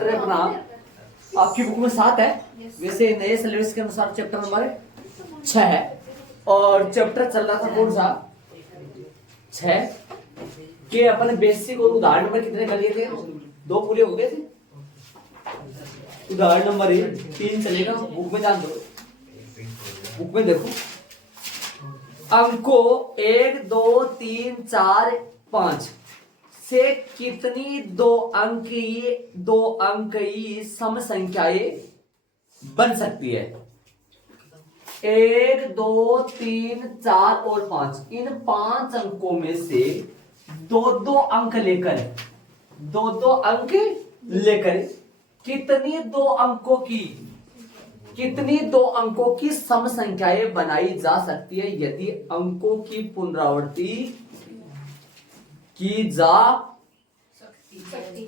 Chapter है अपना, आपकी बुक में 7 है, वैसे नए सिलेबस के अनुसार चैप्टर नंबर 6 है। और चैप्टर चल रहा था कौन सा, 6 के अपने बेसिक और उदाहरण नंबर कितने कर लिए थे, 2 पूरे हो गए थे। उदाहरण नंबर 3 चलेगा, बुक में ध्यान दो, बुक में देखो अंकों 1 2 3 4 5 से कितनी दो अंकीय सम संख्याएं बन सकती है। 1 2 3 4 और 5, इन 5 अंकों में से दो दो अंक लेकर कितनी दो अंकों की सम संख्याएं बनाई जा सकती है यदि अंकों की पुनरावृत्ति की जा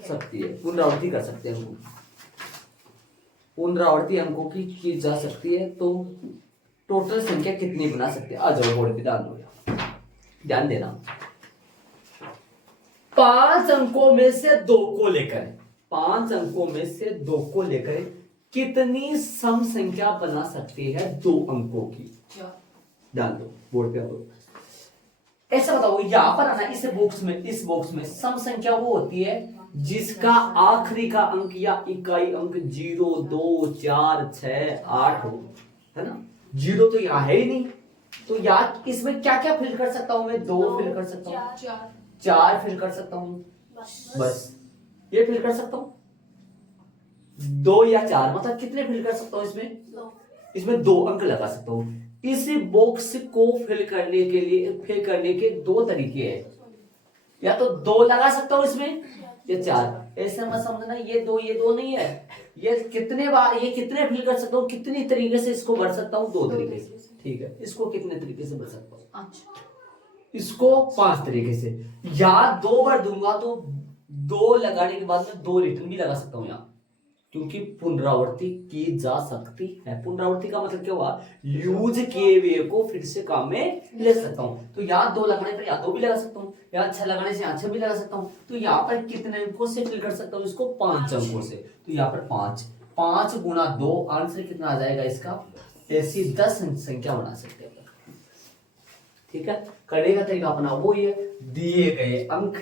सकती है। पुनरावृत्ति कर सकते हैं, पुनरावृत्ति अंकों की जा सकती है, तो टोटल संख्या कितनी बना सकते हैं। आ जाओ बोर्ड पे ध्यान देना। 5 अंकों में से 2 को लेकर कितनी सम संख्या बना सकती है 2 अंकों की। ध्यान दो बोर्ड पे। ऐसा बताओ, यहां पर आना इस बॉक्स में सम संख्या वो होती है जिसका आखिरी का अंक या इकाई अंक 0 2 4 6 8 हो, है ना। 0 तो यहां है ही नहीं, तो यार इसमें क्या क्या फिल कर सकता हूं मैं, 2 फिल कर सकता हूं, 4 फिल कर सकता हूं, बस ये फिल कर सकता हूं। 2 या 4 मतलब कितने फिल कर सकता हूं इसमें 2 अंक लगा सकता हूं। इस बॉक्स को फिल करने के 2 तरीके हैं, या तो 2 लगा सकता हूं इसमें या 4। ऐसे मत समझना ये दो नहीं है, ये कितने फिल कर सकता हूं, कितनी तरीके से इसको भर सकता हूं, 2 तरीके से। ठीक है, इसको कितने तरीके से भर सकता हूं, इसको 5 तरीके से। या 2 बार दूंगा तो 2 लगाने के बाद में 2 रिटर्न भी लगा सकता हूं यहां, क्योंकि पुनरावृत्ति की जा सकती है। पुनरावृत्ति का मतलब क्या हुआ, यूज किए हुए को फिर से काम में ले सकता हूं। तो यहां 2 लगाने पर यहां 2 भी लगा सकता हूं, यहां 6 लगाने से यहां 6 भी लगा सकता हूं। तो यहां पर कितने अंकों से फिल कर सकता हूं इसको, 5 अंकों से। तो यहां पर 5 गुना 2 आंसर कितना आ जाएगा इसका, ऐसी 10 संख्या बना सकते हैं। ठीक है, करने का तरीका अपना वो ही है, दिए गए अंक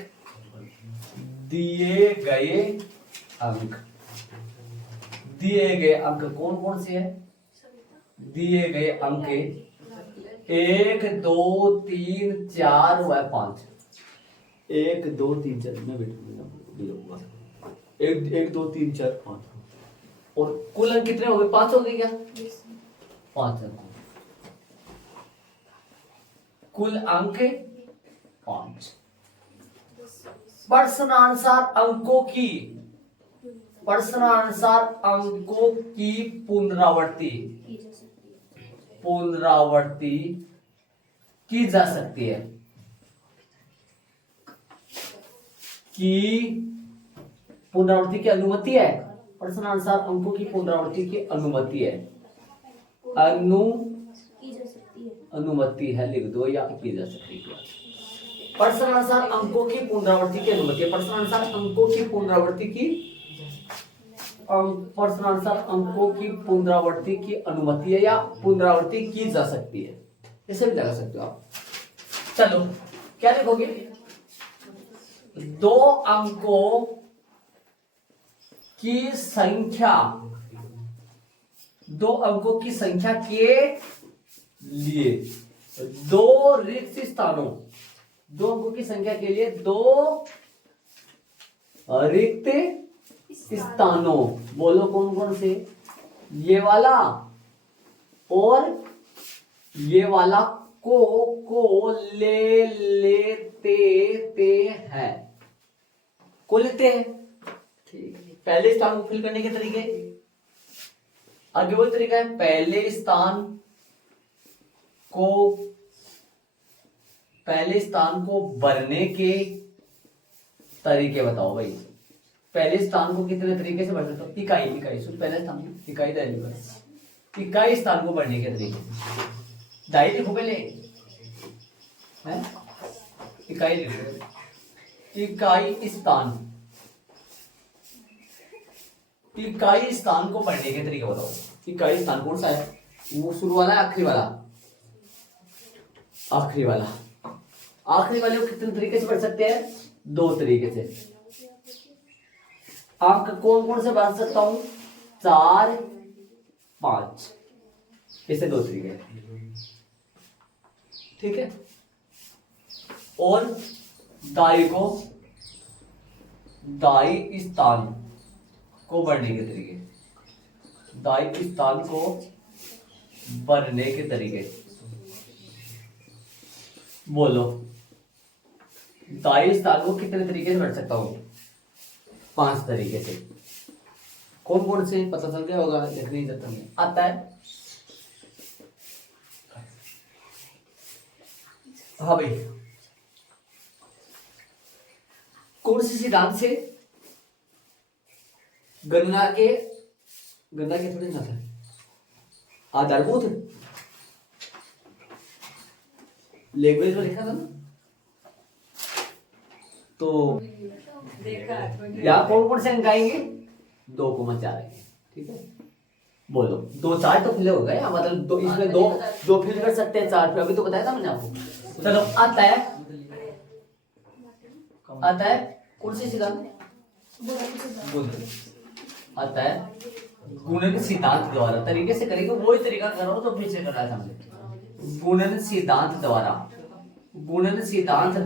कौन कौन से हैं, दिए गए अंक 1 2 3 4 व 5। 1 2 3 4 में बैठूंगा, 1 2 3 4 5, और कुल अंक कितने हो गए, 5 हो गए क्या, 5 अंक, कुल अंक 5। प्रश्नानुसार अंकों की पुनरावृत्ति की जा सकती है, कि पुनरावृत्ति की अनुमति है। प्रश्नानुसार अंकों की पुनरावृत्ति की अनुमति है, अनुमति है, लिख दो, या की जा सकती है। प्रश्नानुसार अंकों की पुनरावृत्ति की अनुमति है। प्रश्नानुसार अंकों की पुनरावृत्ति की अनुमति है, या पुनरावृत्ति की जा सकती है, इसे भी लगा सकते हो आप। चलो क्या लिखोगे, 2 अंकों की संख्या, 2 अंकों की संख्या के लिए 2 रिक्त स्थानों, 2 अंकों की संख्या के लिए 2 रिक्त स्थानों, बोलो कौन कौन से, ये वाला और ये वाला को लेते हैं, ठीक है। पहले स्थान को फिल करने के तरीके, आगे वो तरीका है, पहले स्थान को भरने के तरीके बताओ भाई। पहले स्थान को कितने तरीके से भर सकते हो, इकाई सो पहले स्थान इकाई स्थान को भरने के तरीके, डायरी लिखो पहले, है इकाई लिखो, इकाई स्थान इकाई स्थान को पढ़ने के तरीके बताओ। इकाई स्थान कौन सा है? वो शुरू वाला है आखिरी वाला? आखिरी वाला। आखिरी वाले को कितने तरीके से पढ़ सकते हैं? 2 तरीके से। अंक कौन कौन से बना सकता हूं? 4 5, इसे 2 तरीके। ठीक है। और दाई स्थान को बढ़ने के तरीके, दाई स्थान को बढ़ने के तरीके बोलो। दाई स्थान को कितने तरीके से बढ़ सकता हूं? 5 तरीके से। कौन कौन से पता चल गया होगा? देखने नहीं आता है। हाँ भाई, कौन से सिद्धांत से गणना के थोड़े ना था आधारभूत लैंग्वेज में लिखा था ना, तो यहाँ कौन कौन से अंक आएंगे? 2,4 आएंगे। ठीक है, बोलो। 2 4 तो फिल हो गए, मतलब दो इसमें दो फिल कर सकते हैं, 4 फिर अभी तो बताया था मैंने आपको। चलो, आता है कौन सी सिद्धांत? आता है गुणन सिद्धांत द्वारा। तरीके से करेंगे, वही तरीका करो तो फिर से करना है। गुणन सिद्धांत द्वारा, गुणन सिद्धांत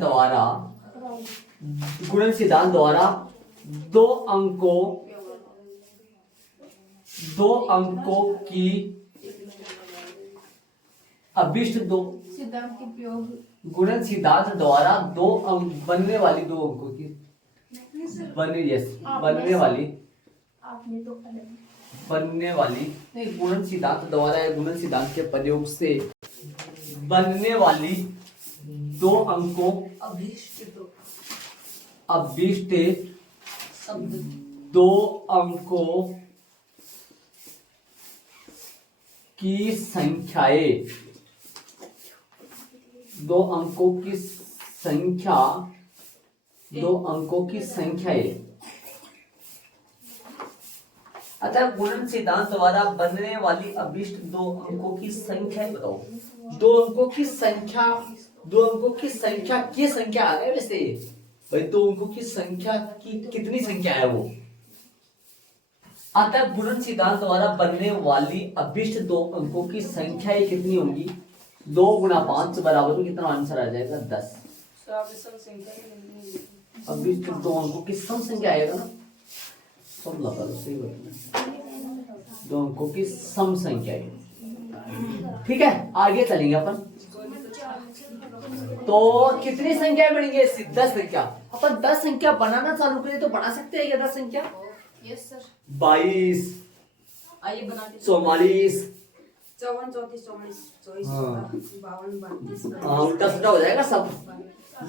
द्वारा 2 अंकों की अभिष्ट 2 सिद्धांत के प्रयोग। गुणन सिद्धांत द्वारा 2 अंक बनने वाली 2 अंकों की बनने वाली नहीं, गुणन सिद्धांत द्वारा या गुणन सिद्धांत के प्रयोग से बनने वाली 2 अंकों अभिष्ट 2 अंकों की संख्याएं, 2 अंकों की संख्या, 2 अंकों की संख्याएं। अतः गुणन सिद्धांत द्वारा बनने वाली अभिष्ट 2 अंकों की संख्या बताओ। 2 अंकों की संख्या, 2 अंकों की संख्या की संख्या आ गया वैसे भाई। 2 अंकों की संख्या की कितनी संख्या है वो? अतः गुणन सिद्धांत द्वारा बनने वाली अभिष्ट 2 अंकों की संख्या कितनी होंगी? 2 गुणा 5 बराबर में कितना आंसर आ जाएगा? 10। अभिष्ट 2 अंकों की सम संख्या आएगा ना, सब लगा लो, सही बात। 2 अंकों की सम संख्या है। ठीक है, आगे चलेंगे अपन। तो कितनी संख्या बनेंगे? 10 संख्या। अपन 10 संख्या बनाना चालू करें तो बना सकते हैं क्या 10 संख्या? Yes sir. 22, आइए बनाते। 44, 54, 34, 44, 52, 32। उल्टा सीधा हो जाएगा सब।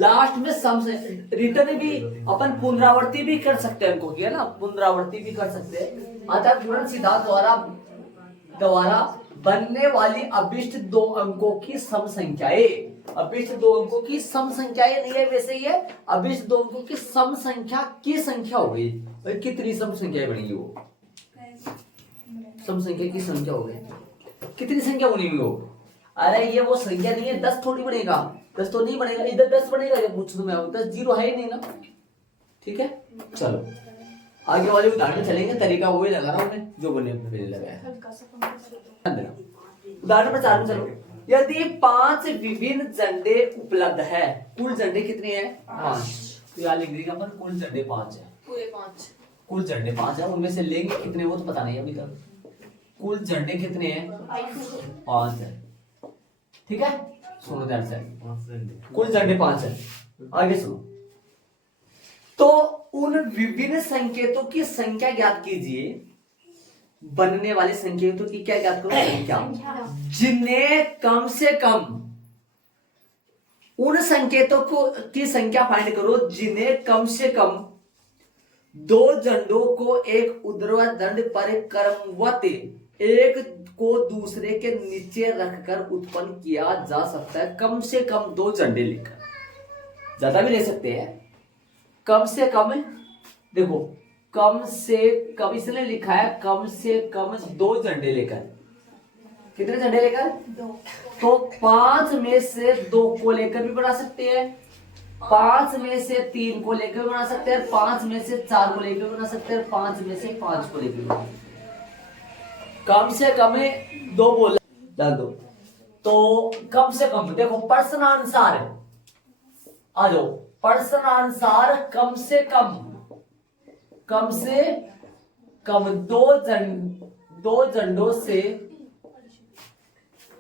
लास्ट में सम से रिटर्न भी अपन पुनरावृत्ति भी कर सकते हैं अंकों की, है ना, पुनरावृत्ति भी कर सकते हैं। अतः गुणन सिद्धांत द्वारा बनने वाली अभिष्ट 2 अंकों की सम संख्याएं, अभिष्ट 2 अंकों की सम संख्याएं नहीं है वैसे ही है, अभिष्ट 2 अंकों की सम संख्या की संख्या हो गई। भाई कितनी सम संख्याएं बनेंगी? वो सम संख्या की संख्या हो गई। कितनी संख्या बनेगी वो? अरे ये वो संख्या नहीं है, 10 थोड़ी बनेगा, 10 तो नहीं बनेगा, इधर 10 बनेगा क्या? पूछ दूं मैं, 10 जीरो है ही नहीं ना। ठीक है, चलो आगे वाले उदाहरण में चलेंगे। तरीका वही लगा रहा हूं मैं जो बने पहले लगाया। उदाहरण पर 4 में चलो। यदि 5 विभिन्न झंडे उपलब्ध है, कुल झंडे कितने हैं? 5। तो यहाँ लिख देगा अपन कुल झंडे 5 है। पूरे 5 कुल झंडे 5 है, उनमें से लेंगे कितने वो तो पता नहीं अभी तक। कुल झंडे कितने हैं? 5 है। ठीक है, सुनो ध्यान से, कुल झंडे 5 है। आगे सुनो। तो उन विभिन्न संकेतों की संख्या ज्ञात कीजिए। बनने वाले संकेतों की क्या ज्ञात करो? संख्या, जिन्हें कम से कम, उन संकेतों को की संख्या फाइंड करो जिन्हें कम से कम 2 झंडों को एक ऊर्ध्वदंड पर क्रमवत एक को दूसरे के नीचे रखकर उत्पन्न किया जा सकता है। कम से कम 2 झंडे लेकर, ज्यादा भी ले सकते हैं। कम से कम देखो, कम से कम, इसने लिखा है कम से कम 2 झंडे लेकर। कितने झंडे लेकर? 2। तो 5 में से 2 को लेकर भी बना सकते हैं, 5 में से 3 को लेकर भी बना सकते हैं, 5 में से 4 को लेकर भी बना सकते हैं, 5 में से 5 को लेकर भी बना सकते हैं। कम से कम 2 बोला डाल दो। तो कम से कम देखो प्रश्नानुसार है, आ जाओ प्रश्नानुसार कम से कम 2 झंडों से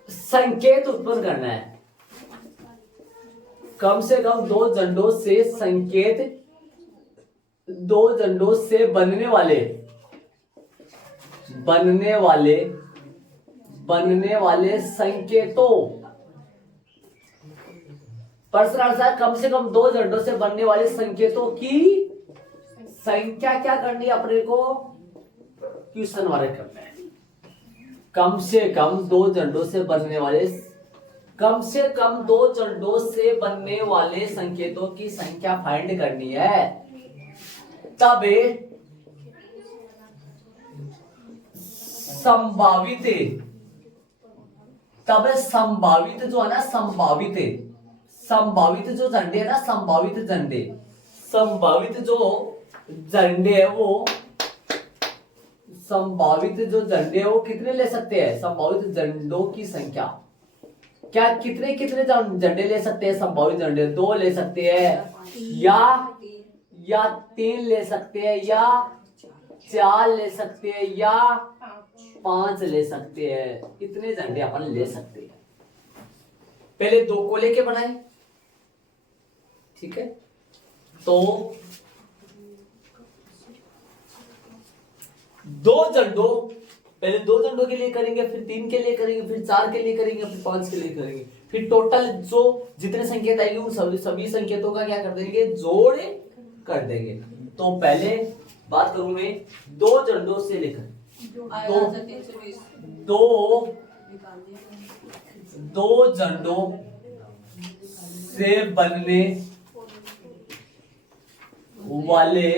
संकेत उत्पन्न करना है। कम से कम 2 झंडों से संकेत, 2 झंडों से बनने वाले संकेतों, प्रश्नानुसार कम से कम 2 झंडों से बनने वाले संकेतों की संख्या क्या करनी है अपने को? क्वेश्चन मार्क करना है। कम से कम 2 झंडों से बनने वाले संकेतों की संख्या फाइंड करनी है। तब संभावित जो है ना, संभावित जो झंडे है ना, संभावित झंडे वो कितने ले सकते हैं? संभावित झंडों की संख्या क्या, कितने झंडे ले सकते हैं? संभावित झंडे 2 ले सकते हैं, या 3 ले सकते हैं, या 4 ले सकते हैं, या 5 ले सकते हैं। इतने झंडे अपन ले सकते हैं। पहले 2 को लेके बनाए, ठीक है? तो 2 झंडों, पहले 2 झंडों के लिए करेंगे, फिर 3 के लिए करेंगे, फिर 4 के लिए करेंगे, फिर 5 के लिए करेंगे, फिर टोटल जो जितने संकेत आएंगे उन सभी संकेतों का क्या कर देंगे? जोड़ कर देंगे। तो पहले बात करूं मैं 2 झंडों से लेकर 2 झंडों से बनने वाले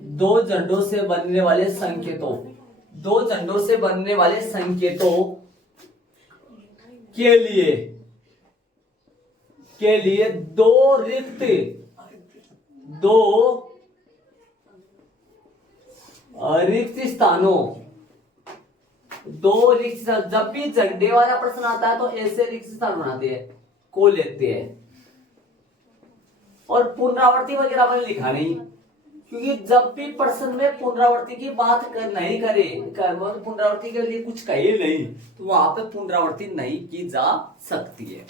2 झंडों से बनने वाले संकेतों, 2 झंडों से बनने वाले संकेतों के लिए 2 रिक्त स्थानों, 2 रिक्त स्थान। जब भी झंडे वाला प्रश्न आता है तो ऐसे रिक्त स्थान बनाते हैं, को लेते हैं। और पुनरावृत्ति वगैरह मैंने लिखा नहीं, क्योंकि जब भी प्रश्न में पुनरावृत्ति की बात नहीं करे, पुनरावृत्ति के लिए कुछ कहे नहीं, तो वहां पे पुनरावृत्ति नहीं की जा सकती है।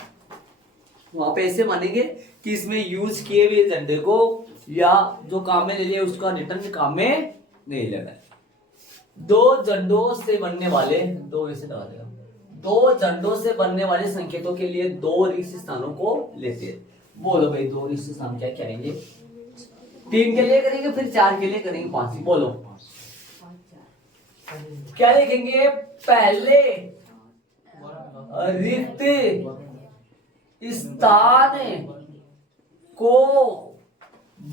वहां पे ऐसे मानेंगे कि इसमें यूज किए हुए झंडे को या जो काम में ले लिया उसका रिटर्न काम में नहीं लगा। 2 झंडों से बनने वाले, 2 ऐसे लगा देगा, 2 झंडों से बनने वाले संकेतों के लिए 2 रिक्त स्थानों को लेते हैं। बोलो भाई 2 रिक्त स्थान क्या करेंगे? 3 के लिए करेंगे, फिर 4 के लिए करेंगे, 5। बोलो क्या लिखेंगे? पहले रिक्त स्थान को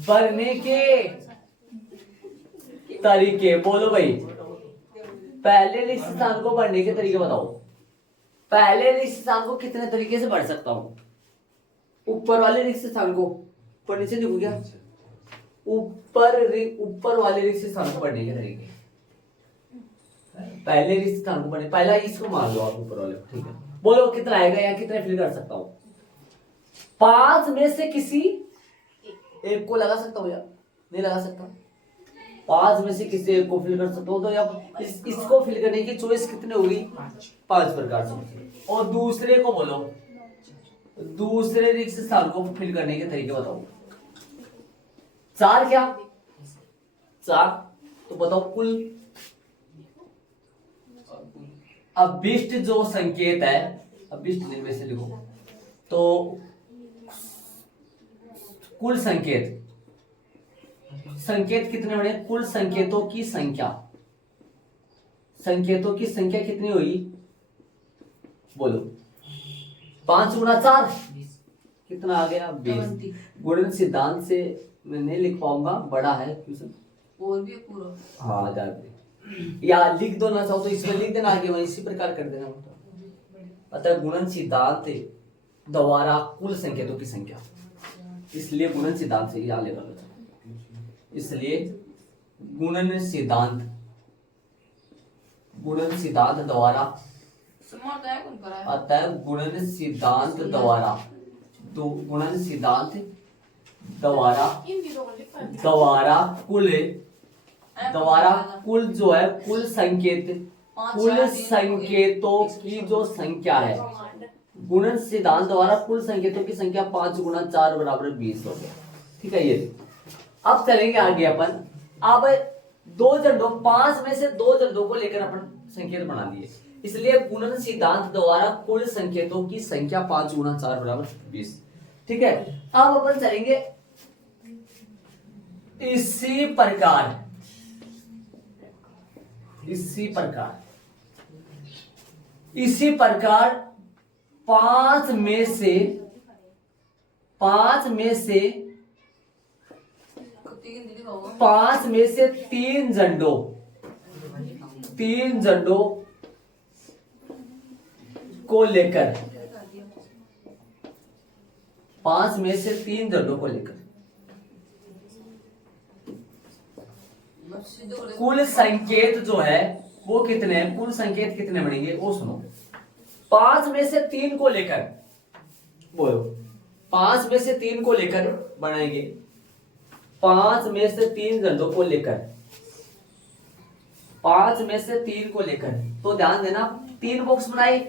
भरने के तरीके। बोलो भाई पहले रिक्त स्थान को भरने के तरीके बताओ। पहले रिक्त स्थान को कितने तरीके से भर सकता हूं? ऊपर वाले रिक्त स्थान को, ऊपर नीचे लिखो क्या? ऊपर वाले रिक्त स्थान को पढ़ने के तरीके। पहले रिक्त स्थान को पढ़ने, पहला इसको मान लो आप ऊपर वाले, ठीक है? बोलो कितना आएगा या कितने फिल कर सकता हूं? 5 में से किसी एक को लगा सकता हूं या नहीं लगा सकता? 5 में से किसी एक को फिल कर सकता हूं। तो या इसको फिल करने की चॉइस कितनी होगी? 5 प्रकार से। और दूसरे को बोलो, दूसरे रिक्त स्थान को फिल करने के तरीके बताओ। 4 क्या? 4। तो बताओ कुल अभिष्ट जो संकेत है, अभिष्ट में से लिखो, तो कुल संकेत कितने बने? कुल संकेतों की संख्या कितनी हुई? बोलो 5 गुणा 4 कितना आ गया? 20। गुणन सिद्धांत से मैं नहीं लिख पाऊंगा, बड़ा है क्वेश्चन। और भी पूरा। हाँ जाते या लिख दो ना चाहो तो इसमें लिख देना, आगे वही इसी प्रकार कर देना। अतः गुणन सिद्धांत द्वारा कुल संकेतों की संख्या, इसलिए गुणन सिद्धांत से यहाँ लेगा बच्चा। इसलिए गुणन सिद्धांत द्वारा, अतः गुणन सिद्धांत द्वारा कुल जो है कुल संकेतों की जो संख्या है, गुणन सिद्धांत द्वारा कुल संकेतों की संख्या 5 गुणा 4 बराबर 20 हो गया। ठीक है, ये अब चलेंगे आगे अपन। अब 2 झंडों, 5 में से 2 झंडों को लेकर अपन संकेत बना दिए, इसलिए गुणन सिद्धांत द्वारा कुल संकेतों की संख्या 5 गुणा 4 बराबर 20। ठीक है, अब अपन चलेंगे इसी प्रकार 5 में से 3 झंडों को लेकर 5 में से 3 झंडों को लेकर कुल संकेत जो है वो कितने हैं, कुल संकेत कितने बनेंगे वो सुनो। 5 में से 3 को लेकर बोलो, 5 में से 3 को लेकर बनाएंगे, 5 में से 3 झंडों को लेकर, 5 में से 3 को लेकर, तो ध्यान देना 3 बॉक्स बनाए,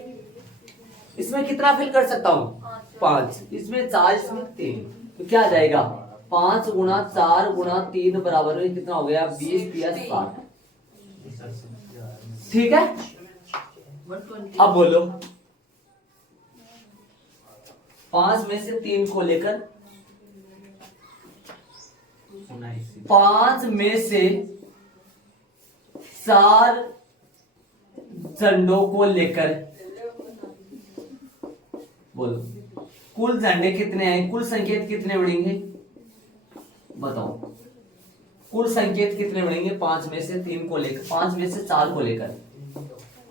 इसमें कितना फिल कर सकता हूं 5, इसमें 4, इसमें 3, तो क्या आ जाएगा 5 गुणा 4 गुणा 3 बराबर में कितना हो गया 20 प्लस 60। ठीक है, अब बोलो 5 में से 3 को लेकर, 5 में से 4 झंडों को लेकर बोलो कुल झंडे कितने हैं, कुल संकेत कितने बनेंगे बताओ, कुल संकेत कितने बनेंगे 5 में से 3 को लेकर, 5 में से 4 को लेकर,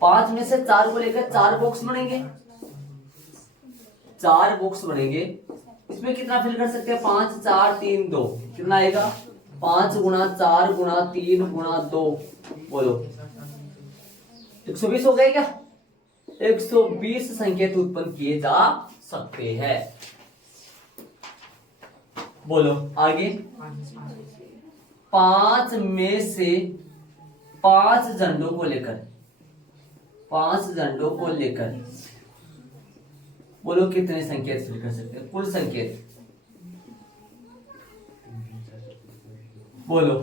5 में से 4 को लेकर 4 बॉक्स बनेंगे, 4 बॉक्स बनेंगे, इसमें कितना फिल कर सकते हैं 5 4 3 2, कितना आएगा 5 गुणा 4 गुणा 3 गुणा 2, बोलो 120 हो गए क्या, 120 संकेत उत्पन्न किए जा सकते हैं। बोलो आगे, 5 में से 5 झंडों को लेकर, 5 झंडों को लेकर बोलो कितने संकेत फिल कर सकते हैं, कुल संकेत बोलो।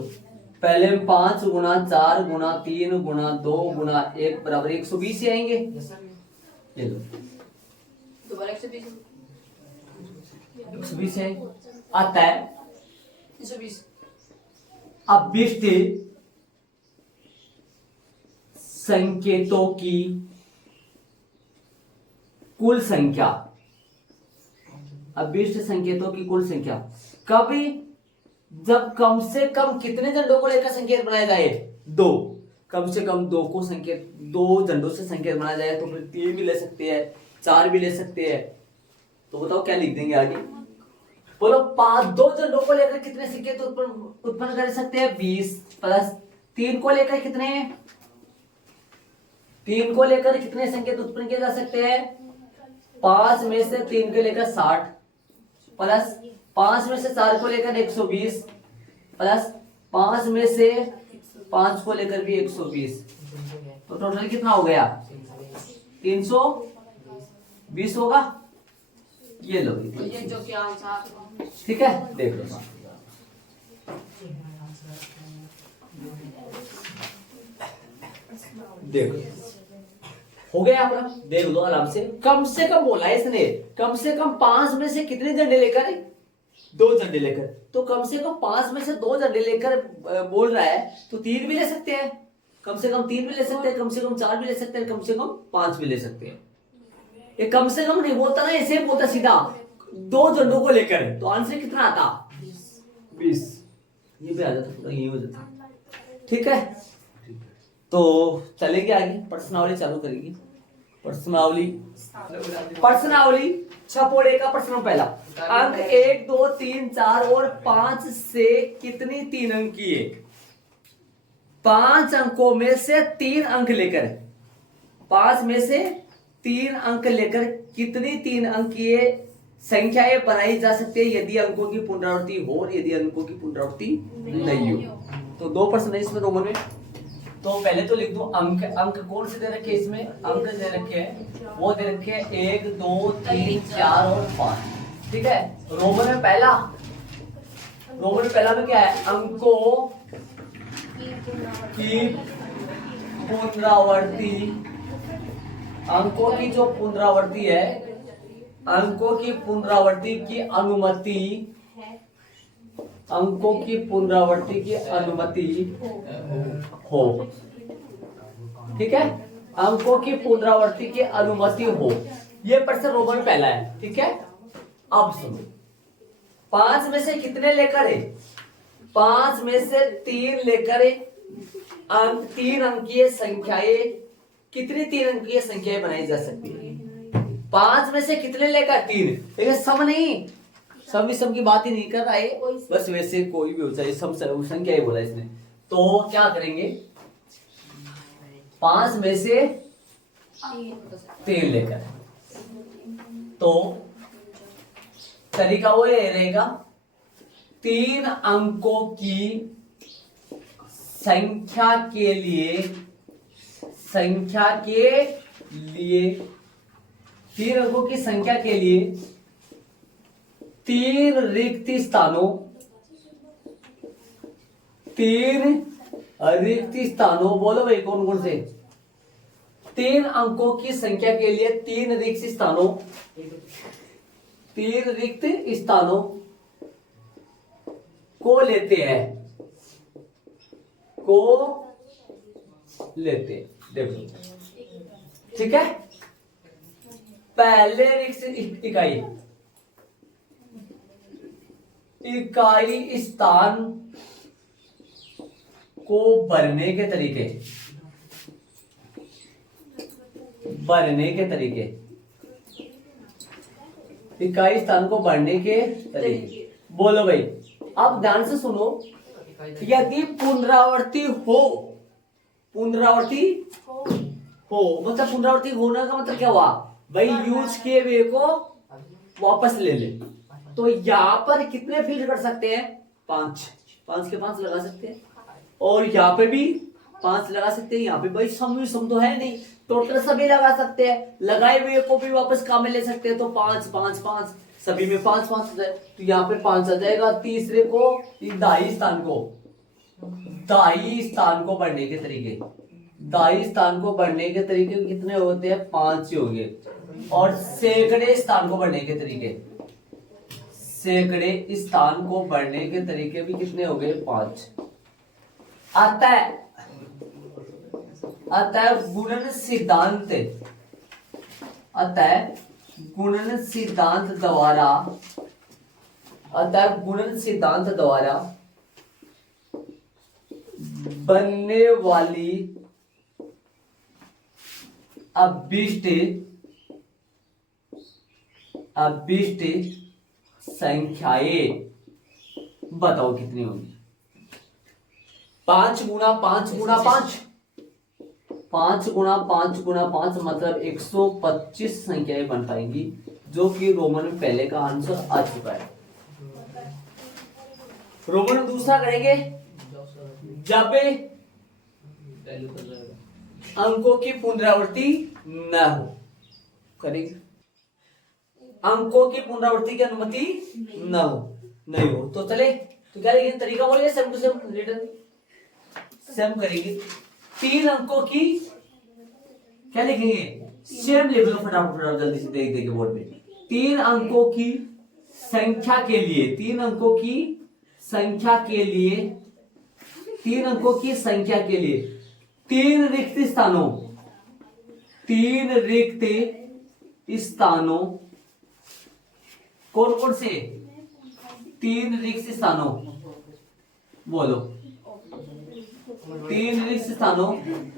पहले 5 गुणा 4 गुणा 3 गुणा 2 गुणा 1 बराबर 120 ही आएंगे। ये लो दोबारा 120 है, आता है 320। अब संकेतों की कुल संख्या, अभिष्ट संकेतों की कुल संख्या कभी जब कम से कम कितने झंडों को लेकर संकेत बनाया जाए 2, कम से कम 2 को संकेत 2 झंडों से संकेत बनाया जाए, तो फिर 3 भी ले सकते हैं 4 भी ले सकते हैं, तो बताओ क्या लिख देंगे आगे बोलो। 2 झंडों को लेकर कितने संकेत उत्पन्न कर सकते हैं 20 प्लस 3 को लेकर कितने, 3 को लेकर कितने संकेत उत्पन्न किए जा सकते हैं 5 में से 3 को लेकर 60 प्लस 5 में से 4 को लेकर 120 प्लस 5 में से 5 को लेकर भी 120, तो टोटल कितना हो गया 320 होगा। ये लो ये जो क्या आंसर, ठीक है, देख लो देखो हो गया अपना, देख लो आराम से कम बोला है इसने, कम से कम 5 में से कितने झंडे लेकर 2 झंडे लेकर, तो कम से कम 5 में से 2 झंडे लेकर बोल रहा है, तो 3 भी ले सकते हैं, कम से कम 3 भी ले सकते हैं, कम से कम 4 भी ले सकते हैं, कम से कम 5 भी ले सकते हैं। ये कम से कम नहीं बोलता ना, ऐसे बोलता सीधा 2 झंडों को लेकर, तो आंसर कितना आता 20 ये भी आ जाता, पूरा ये हो जाता। ठीक है, तो चलेंगे आगे, प्रश्नावली चालू करेंगे। प्रश्नावली छपोड़े का प्रश्न पहला, अंक 1 2 3 4 और 5 से कितनी 3 अंकीय 5 अंकों में से 3 अंक लेकर 5 में से 3 अंक लेकर कितनी 3 अंकीय संख्याएं बनाई जा सकती है यदि अंकों की पुनरावृत्ति हो और यदि अंकों की पुनरावृत्ति नहीं हो। तो 2 प्रश्न है इसमें रोमन में। तो पहले तो लिख दो अंक, अंक कौन से दे रखे हैं इसमें, अंक दे रखे हैं, वो दे रखे हैं 1 2 3 4 और 5। ठीक है, रोमन में पहला में क्या है, अंकों की पुनरावृत्ति, अंकों की जो पुनरावृत्ति है, अंकों की पुनरावृत्ति की अनुमति, अंकों की पुनरावृत्ति की अनुमति हो। ठीक है, अंकों की पुनरावृत्ति की अनुमति हो, ये प्रश्न रोमन पहला है। ठीक है, अब सुनो, 5 में से कितने लेकर है, 5 में से 3 लेकर अंक 3 अंकीय संख्याएं, कितनी 3 अंकीय संख्याएं बनाई जा सकती है, 5 में से कितने लेकर 3, लेकिन सम नहीं, सम की बात ही नहीं कर रहा है, बस वैसे कोई भी हो चाहे, सम संख्या ही बोला इसने। तो क्या करेंगे, 5 में से 3 लेकर, तो तरीका वो ये रहेगा, 3 अंकों की संख्या के लिए 3 अंकों की संख्या के लिए 3 रिक्त स्थानों, 3 रिक्त स्थानों, बोलो भाई कौन कौन से, 3 अंकों की संख्या के लिए 3 रिक्त स्थानों, 3 रिक्त स्थानों को लेते हैं, देखो। ठीक है, पहले रिक्त इकाई स्थान को भरने के तरीके, इकाई स्थान को भरने के तरीके, बोलो भाई। अब ध्यान से सुनो, यदि पुनरावृत्ति हो मतलब पुनरावृत्ति होने का मतलब क्या हुआ भाई, यूज किए हुए को वापस ले ले। तो यहाँ पर कितने फिल कर सकते हैं, 5 के 5 लगा सकते हैं, और यहाँ पे भी 5 लगा सकते हैं, यहाँ पे भाई सम तो है नहीं, टोटल सभी लगा सकते हैं, लगाए हुए को भी वापस काम में ले सकते हैं। तो 5 5 5 सभी में 5 5 हो जाए, तो यहाँ पे 5 आ जाएगा। तीसरे को दाई स्थान को बढ़ने के तरीके, दाई स्थान को बढ़ने के तरीके कितने होते हैं, 5 ही होंगे। और सैकड़े स्थान को बढ़ने के तरीके, सैकड़े स्थान को बढ़ने के तरीके भी कितने हो गए, 5। अतः गुणन सिद्धांत द्वारा बनने वाली अभीष्ट संख्याएं बताओ कितनी होंगी। 5 गुणा 5 गुणा 5, 5 गुणा 5 गुणा 5 मतलब 125 संख्याएं बन पाएंगी, जो कि रोमन में पहले का आंसर आ चुका है। रोमन में दूसरा करेंगे, जब अंकों की पुनरावृत्ति न हो, करेंगे अंकों की पुनरावृत्ति की अनुमति नहीं हो। तो चले, तो क्या लिखेंगे, तरीका बोलिए, same to same return same करेंगे। 3 अंकों की क्या लिखेंगे, सेम लिख लो फटाफट जल्दी से, देख देख बोर्ड पे। 3 अंकों की संख्या के लिए 3 अंकों की संख्या के लिए 3 अंकों की संख्या के लिए 3 रिक्त स्थानों 3 रिक्त स्थानों कौन कौन से 3 रिक्त स्थानों बोलो। 3 रिक्त स्थानों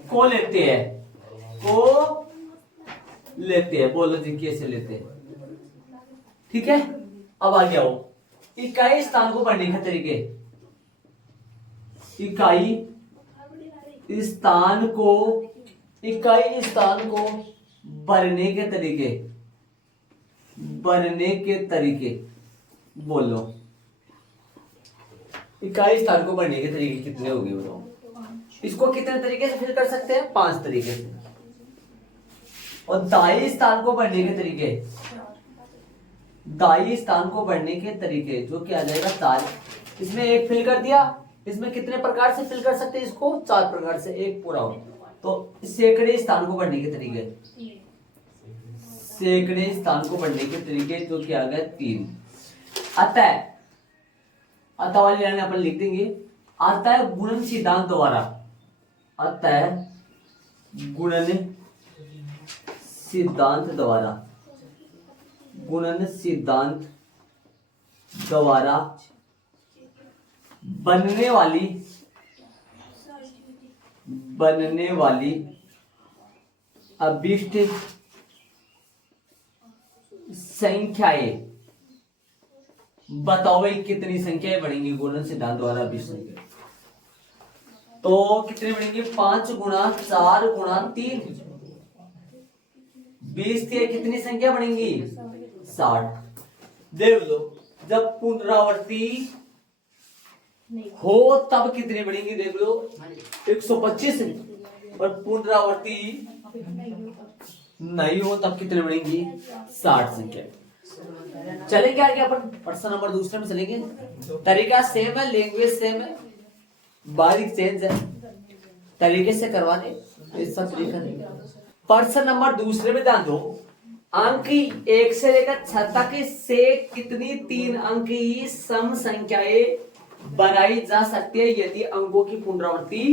को लेते हैं, बोलो जी कैसे लेते हैं। ठीक है, अब आगे आओ। इकाई स्थान को बढ़ने के तरीके, इकाई स्थान को बढ़ने के तरीके, बोलो। इकाई स्थान को बढ़ने के तरीके कितने हो गए बताओ। इसको कितने तरीके से फिल कर सकते हैं? 5 तरीके से। और दाई स्थान को बढ़ने के तरीके, जो क्या आ जाएगा 4। इसमें एक फिल कर दिया। इसमें कितने प्रकार से फिल कर सकते हैं इसको? 4 प्रकार से, एक पूरा हो। तो सैकड़े स्थान को बढ़ने के तरीके, जो कि आ गया 3। अतः वाली लाइन अपन लिख देंगे। अतः गुणन सिद्धांत द्वारा, गुणन सिद्धांत द्वारा बनने वाली अभिष्ट संख्याएं, बताओ भाई कितनी संख्याएं बढ़ेंगी गुणन सिद्धांत द्वारा अभिष्ट संख्या? तो कितनी बढ़ेंगी? 5 गुणा 4 गुणा 3, 20 की कितनी संख्या बढ़ेंगी? 60। देख लो, जब पुनरावृत्ति हो तब कितनी बढ़ेंगी? देख लो 125। और पुनरावृत्ति नहीं हो तब कितने बढ़ेंगी? 60 संख्या। चलेंगे आगे अपन प्रश्न नंबर दूसरे में चलेंगे। तरीका सेम है, लैंग्वेज सेम है, बारीक चेंज है, तरीके से करवाने ऐसा तरीका नहीं। प्रश्न नंबर दूसरे में ध्यान दो। अंक 1 से लेकर 6 तक से कितनी 3 अंक की सम संख्याएं बनाई जा सकती है यदि अंकों की पुनरावृत्ति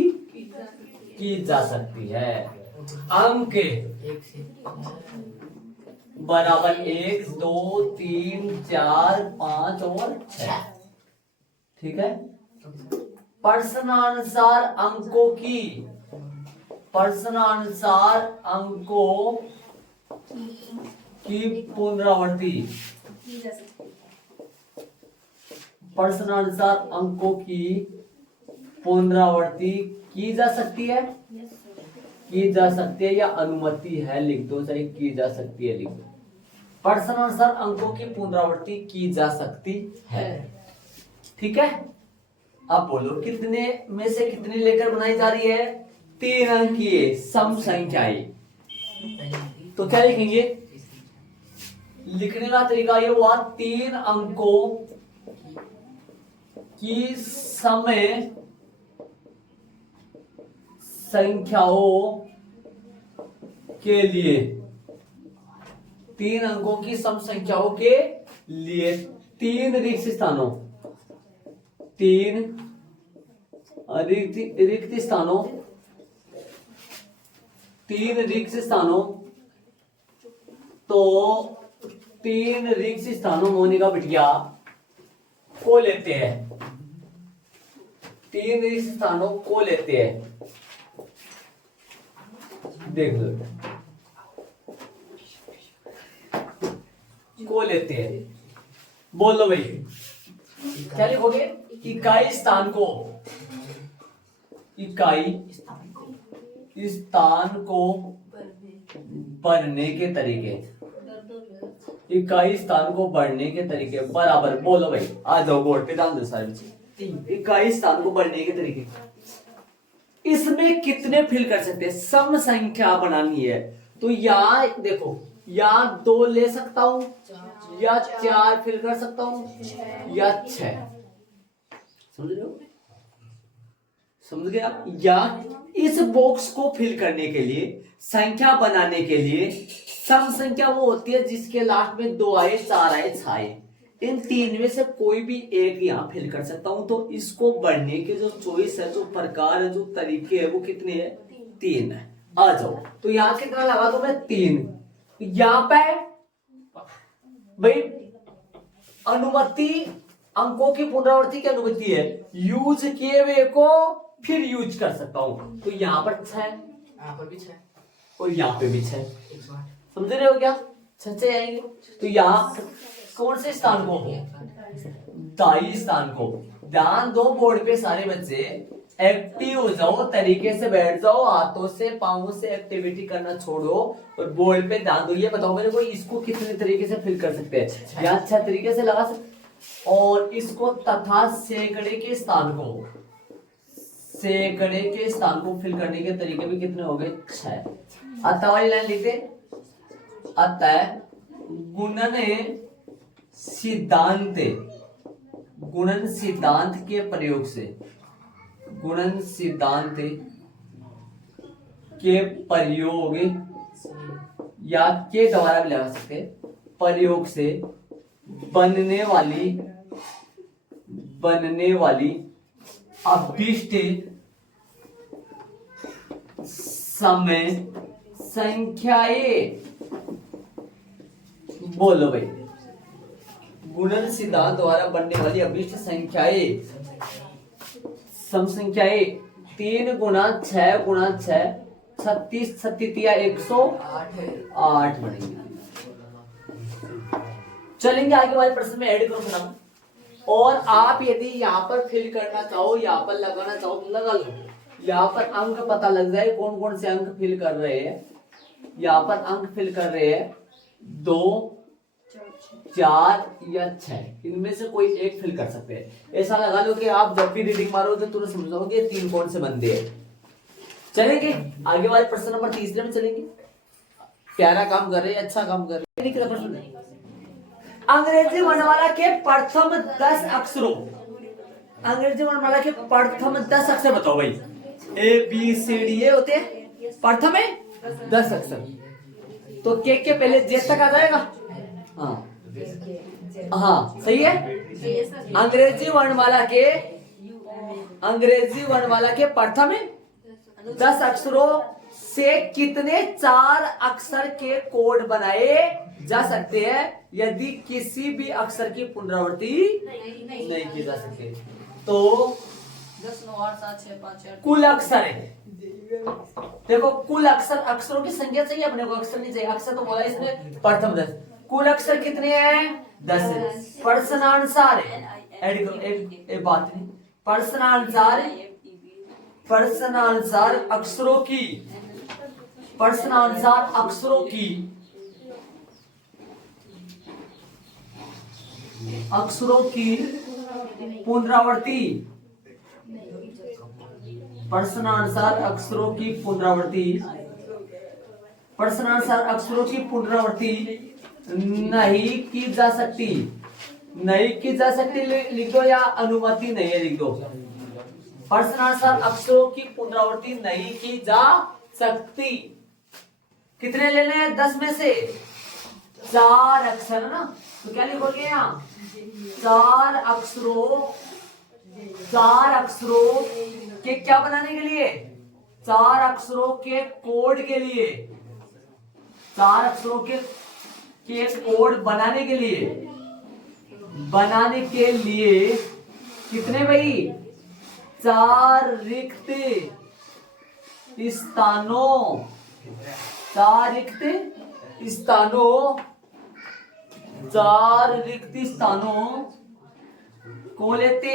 की जा सकती है? अंक बराबर 1, 2, 3, 4, 5 और 6। ठीक है। प्रश्नानुसार अंकों की पुनरावृत्ति, की जा सकती है, या अनुमति है लिख दो, चाहे की जा सकती है लिख दो। प्रश्नानुसार अंकों की पुनरावृत्ति की जा सकती है। ठीक है। अब बोलो कितने में से कितनी लेकर बनाई जा रही है? 3 अंकीय सम संख्याएं। तो क्या लिखेंगे? लिखने का तरीका ये हुआ 3 अंकों की समय संख्याओं के लिए, 3 अंकों की सम संख्याओं के लिए 3 रिक्त स्थानों, 3 रिक्त स्थानों, 3 रिक्त स्थानों, तो 3 रिक्त स्थानों मोनिका बिटिया को लेते हैं, 3 रिक्त स्थानों को लेते हैं। देख लो, को लेते हैं। बोलो भाई क्या लिखोगे? इकाई स्थान को बढ़ने के तरीके, इकाई स्थान को बढ़ने के तरीके बराबर। बोलो भाई, आ जाओ बोर्ड पे ध्यान दो सारे बच्चे। इकाई स्थान को बढ़ने के तरीके, इसमें कितने फिल कर सकते हैं? सम संख्या बनानी है तो या देखो, या 2 ले सकता हूं, या 4 फिल कर सकता हूं, या 6। समझ रहे हो? समझ गए आप? या इस बॉक्स को फिल करने के लिए, संख्या बनाने के लिए, सम संख्या वो होती है जिसके लास्ट में 2 आए, 4 आए, 6 आए। इन 3 में से कोई भी एक यहां फिल कर सकता हूं। तो इसको बढ़ने के जो चॉइस है, जो प्रकार है, जो तरीके है, वो कितने हैं? 3 है। आ जाओ, तो यहां कितना लगा दो मैं? 3। यहां पे भाई अनुमति अंकों की पुनरावृत्ति की अनुमति है, यूज किए हुए को फिर यूज कर सकता हूं। तो यहाँ पर 6 यहाँ पर भी 6 और यहाँ पे भी 6, 108 समझ रहे हो क्या? 6 आएंगे। तो यहाँ कौन से स्थान को, दाई स्थान को। ध्यान दो बोर्ड पे सारे बच्चे, एक्टिव हो जाओ, तरीके से बैठ जाओ, हाथों से पांवों से एक्टिविटी करना छोड़ो और बोर्ड पे ध्यान दो। ये बताओ मेरे को, इसको कितने तरीके से फिल कर सकते हैं? या 6 तरीके से लगा सकते, और इसको तथा सैकड़े के स्थान को, सैकड़े के स्थान को फिल करने के तरीके भी कितने हो गए? 6। अतः वाली लाइन लिखते, अतः गुणन सिद्धांत, गुणन सिद्धांत के प्रयोग से, गुणन सिद्धांत के प्रयोग या के द्वारा भी लगा सकते हैं, प्रयोग से बनने वाली अभिष्ट समय संख्याएं, बोलो भाई, गुणन सिद्धांत द्वारा बनने वाली अभिष्ट संख्याएं, सम संख्याएं 3 गुना 6 गुना 6 36 37 108 बनेंगे। चलेंगे आगे वाले प्रश्न में ऐड करो ना। और आप यदि यहाँ पर फिल करना चाहो, यहाँ पर लगाना चाहो तो लगा लो। यहाँ पर अंक पता लग जाए कौन कौन से अंक फिल कर रहे हैं। यहाँ पर अंक फिल कर रहे हैं 2 4 या 6, इनमें से कोई एक फिल कर सकते हैं। ऐसा लगा लो कि आप जब भी रीडिंग मारोगे तो तुरंत समझ जाओगे 3 कौन से बनते हैं। चलेंगे आगे वाले प्रश्न नंबर 3 में चलेंगे। प्यारा काम कर रहे हैं, अच्छा काम कर रहे हैं। प्रश्न, अंग्रेजी वर्णमाला के प्रथम 10 अक्षरों, अंग्रेजी वर्णमाला के प्रथम 10 अक्षर बताओ भाई। ए बी सी डी ये होते हैं प्रथम में 10 अक्षर। तो के पहले जे तक आ जाएगा। हाँ सही है। अंग्रेजी वर्णमाला के प्रथम 10 अक्षरों से कितने 4 अक्षर के कोड बनाए जा सकते हैं यदि किसी भी अक्षर की पुनरावृत्ति नहीं की जा सके? तो 10 9 8 7 6 5 4 कुल अक्षर है, देखो कुल अक्षर, अक्षरों की संख्या चाहिए अपने को, अक्षर नहीं चाहिए। अक्षर तो बोला इसने प्रथम 10, कुल अक्षर कितने हैं? 10 है। प्रश्नानुसार ऐड करो, एक बात नहीं, प्रश्नानुसार अक्षरों की पुनरावृत्ति, प्रश्नानुसार अक्षरों की पुनरावृत्ति नहीं की जा सकती, लिख दो, या अनुमति नहीं है लिख दो। प्रश्नानुसार अक्षरों की पुनरावृत्ति नहीं की जा सकती। कितने लेने हैं? 10 में से 4 अक्षर है ना, तो क्या लिखोगे यहाँ? 4 अक्षरों के क्या बनाने के लिए? 4 अक्षरों के कोड के लिए, 4 अक्षरों के कोड बनाने के लिए कितने भाई? 4 रिक्त स्थानों को लेते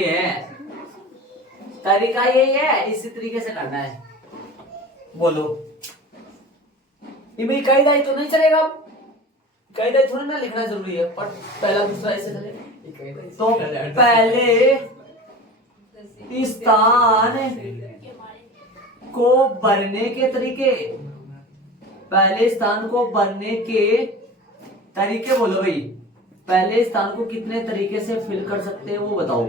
हैं। तरीका यही है, इसी तरीके से करना है। बोलो, इनमें कई दाई तो नहीं चलेगा, कई दाई थोड़ी ना लिखना जरूरी है, पर पहला दूसरा ऐसे चलेगा। तो पहले स्थान को भरने के तरीके बोलो भाई। पहले स्थान को कितने तरीके से फिल कर सकते हैं वो बताओ।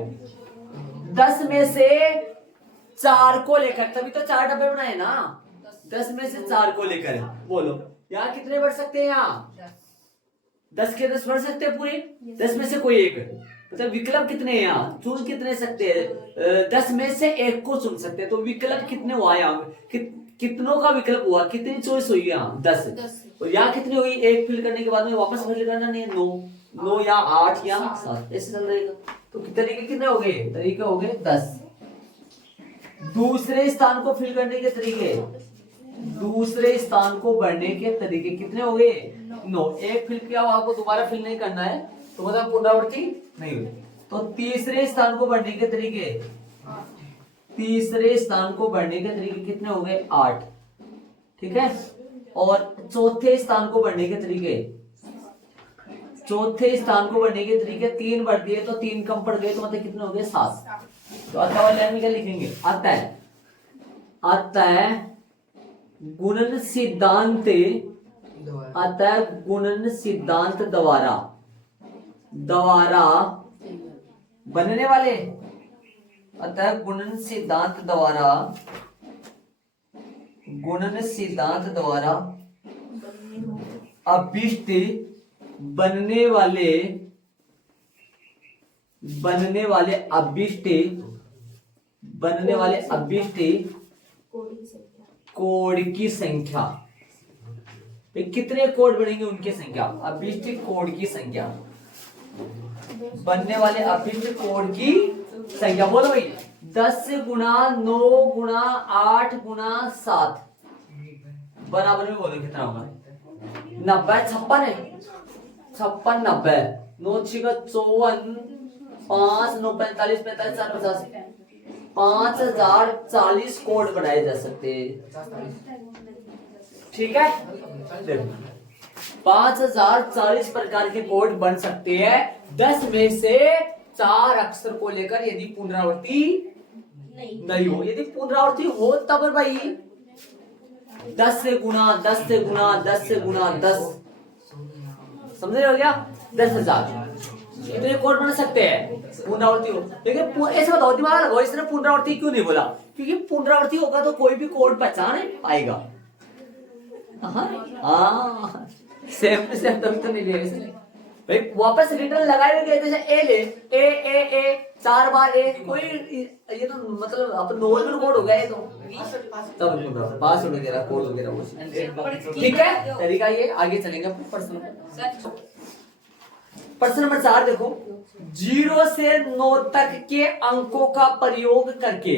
10 में से 4 को लेकर, तभी तो 4 डब्बे बनाए ना। 10 में से 4 को लेकर बोलो, यहाँ कितने बढ़ सकते हैं? यहाँ 10 के 10 बढ़ सकते हैं पूरे। 10 में से कोई एक, मतलब विकल्प कितने हैं यहाँ? चुन कितने सकते हैं? 10 में से 1 को चुन सकते हैं। तो विकल्प कितने हुआ यहाँ? कितनों का विकल्प हुआ, कितनी चॉइस हुई यहाँ 10। 10 और यहाँ कितनी होगी, एक फिल करने के बाद में वापस फिल करना नहीं है 9 या 8 या 7 ऐसे चल रहेगा। तो तरीके कितने हो गए, तरीके हो गए 10। दूसरे स्थान को फिल करने के तरीके, दूसरे स्थान को बढ़ने के तरीके कितने हो गए 9। एक फिल किया हुआ आपको दोबारा फिल नहीं करना है तो मतलब पुनरावृत्ति नहीं हुई। तो तीसरे स्थान को बढ़ने के तरीके, तीसरे स्थान को बढ़ने के तरीके कितने हो गए 8, ठीक है। और चौथे स्थान को बढ़ने के तरीके, चौथे स्थान को बढ़ने के तरीके 3 बढ़ दिए तो 3 कम पड़ गए तो मतलब कितने हो गए 7। तो अतः वाले लाइन में क्या लिखेंगे, अतः, अतः गुणन सिद्धांत, अतः गुणन सिद्धांत द्वारा, द्वारा बनने वाले, अतः गुणन सिद्धांत द्वारा, गुणन सिद्धांत द्वारा अभिष्ट बनने वाले, बनने वाले अभिष्ट, बनने वाले अभिष्ट कोड की संख्या, तो कितने कोड बनेंगे उनकी संख्या, अभिष्ट कोड की संख्या, बनने वाले अभिष्ट कोड की संख्या। बोलो भाई 10 गुणा 9 गुणा 8 गुणा 7 बराबर में बोलो कितना होगा 90, 56 है, 56 90, 9 6 54, 5 9 45 45 4 50, 5040 कोड बनाए जा सकते हैं, ठीक है। 5040 प्रकार के कोड बन सकते हैं 10 में से 4 अक्षर को लेकर, यदि पुनरावृत्ति नहीं हो। यदि पुनरावृत्ति हो तब भाई 10 से गुणा 10 से गुणा 10 से गुणा 10, समझ रहे हो क्या, 10,000 इतने कोड बन सकते हैं पुनरावृत्ति हो। लेकिन ऐसे बताओ, दिमाग लगाओ, इसने पुनरावृत्ति क्यों नहीं बोला, क्योंकि पुनरावृत्ति होगा तो कोई भी कोड पहचान पाएगा। हाँ सेम टू सेम तभी तो नहीं लिया इसने भाई, वापस रिटर्न लगाए गए जैसे ए ले, ए ए ए 4 बार ए, कोई ये तो मतलब अपन नॉर्मल कोड हो गया ये तो, तब पास वगैरह कोड वगैरह वो, ठीक है। तरीका ये, आगे चलेंगे प्रश्न, प्रश्न नंबर 4 देखो, 0 से 9 तक के अंकों का प्रयोग करके,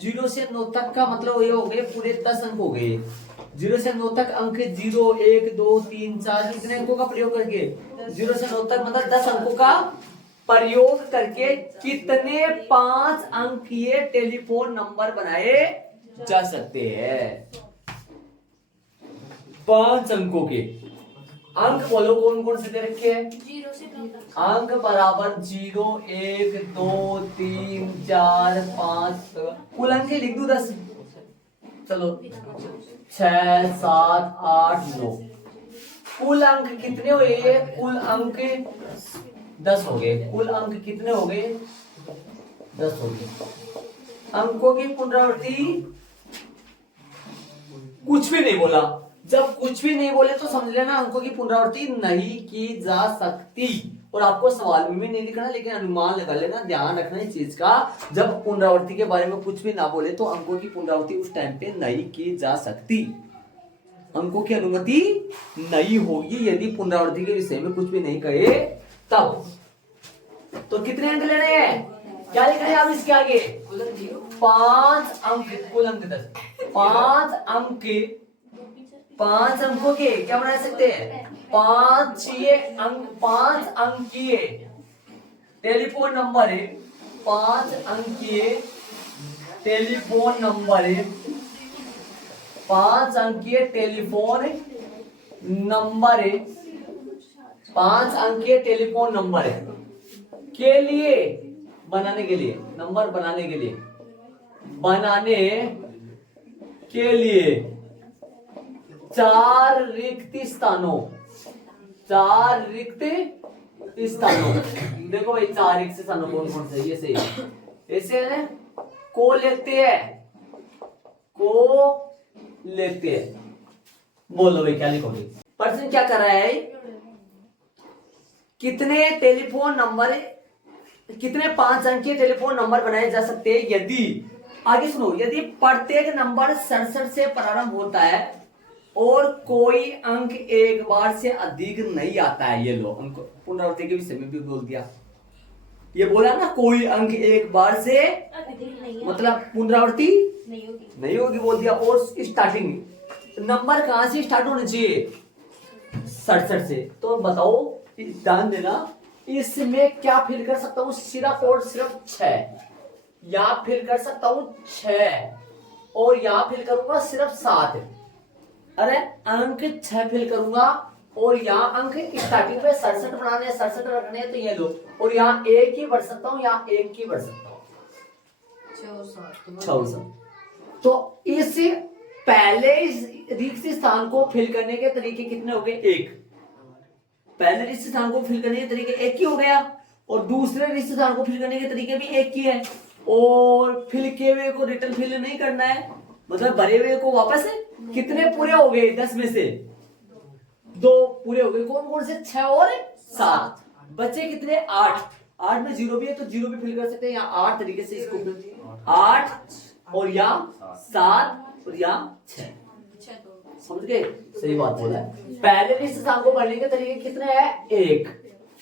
0 से 9 तक का मतलब ये हो गए पूरे 10 अंक हो गए। 0 से 9 तक अंक 0 1 2 3 4 कितने अंकों का प्रयोग करके, 0 से 9 तक मतलब 10 अंकों का प्रयोग करके कितने 5 अंकीय टेलीफोन नंबर बनाए जा सकते हैं। 5 अंकों के अंक बोलो कौन कौन से दे रखे हैं, 0 से 9 तक अंक बराबर 0 1 2 3 4 5, कुल अंक लिख दू 10, चलो 6 7 8 9, कुल अंक कितने हुए, कुल अंक 10 हो गए, कुल अंक कितने हो गए 10 हो गए। अंकों की पुनरावृत्ति कुछ भी नहीं बोला, जब कुछ भी नहीं बोले तो समझ लेना अंकों की पुनरावृत्ति नहीं की जा सकती। और आपको सवाल में भी नहीं लिखना, लेकिन अनुमान लगा लेना, ध्यान रखना इस चीज का, जब पुनरावृत्ति के बारे में कुछ भी ना बोले तो अंकों की पुनरावृत्ति उस टाइम पे नहीं की जा सकती, अंकों की अनुमति नहीं होगी यदि पुनरावृत्ति के विषय में कुछ भी नहीं कहे तब। तो कितने अंक लेने हैं, क्या लिखना है आप इसके आगे, 5 अंक, कुल अंक 10, 5 अंकों के क्या बना सकते हैं, 5 अंकीय टेलीफोन नंबर है, 5 अंकीय टेलीफोन नंबर है, 5 अंकीय टेलीफोन नंबर है, 5 अंकीय टेलीफोन नंबर है के लिए, बनाने के लिए, नंबर बनाने के लिए, बनाने के लिए 4 रिक्त स्थानों, 4 रिक्त स्थानों, देखो भाई 4 रिक्त स्थानों कौन कौन से, ये सही ऐसे है ना, को लेते हैं, को लेते हैं। बोलो भाई क्या लिखोगे, प्रश्न क्या कर रहा है, कितने टेलीफोन नंबर, कितने 5 अंकीय टेलीफोन नंबर बनाए जा सकते हैं यदि आगे सुनो, यदि प्रत्येक नंबर 67 से प्रारंभ होता है और कोई अंक एक बार से अधिक नहीं आता है, ये लो अंक पुनरावृत्ति के विषय में भी बोल दिया, ये बोला ना कोई अंक एक बार से मतलब पुनरावृत्ति नहीं होगी बोल दिया। और स्टार्टिंग नंबर कहां से स्टार्ट होना चाहिए? 67 से। तो बताओ, ध्यान देना, इसमें क्या फिल कर सकता हूं? सिर्फ और सिर्फ 6, या फिल कर सकता हूं 6 और या फिल करूंगा सिर्फ 7। अरे अंक 6 फिल करूंगा और यहाँ अंक स्टार्टिंग पे 67 बनाने हैं, 67 रखने हैं, तो ये लो। और यहाँ एक ही बढ़ सकता हूँ, यहाँ एक ही बढ़ सकता हूँ, 6। तो इस पहले रिक्त स्थान को फिल करने के तरीके कितने हो गए? एक। पहले रिक्त स्थान को फिल करने के तरीके एक ही हो गया, और दूसरे रिक्त स्थान को फिल करने के तरीके भी एक ही है। और फिल किए हुए को रिटर्न फिल नहीं करना है, मतलब भरे हुए को वापस कितने पूरे हो गए? 10 में से 2 पूरे हो गए। कौन कौन से? 6 और 7। बचे कितने? 8। 8 में 0 भी है तो 0 भी फिल कर सकते हैं। यहाँ 8 तरीके से इसको 8 और यहाँ 7 और यहाँ 6। समझ गए? सही बात बोला है। पहले रिक्त स्थान को भरने के तरीके कितने हैं? 1।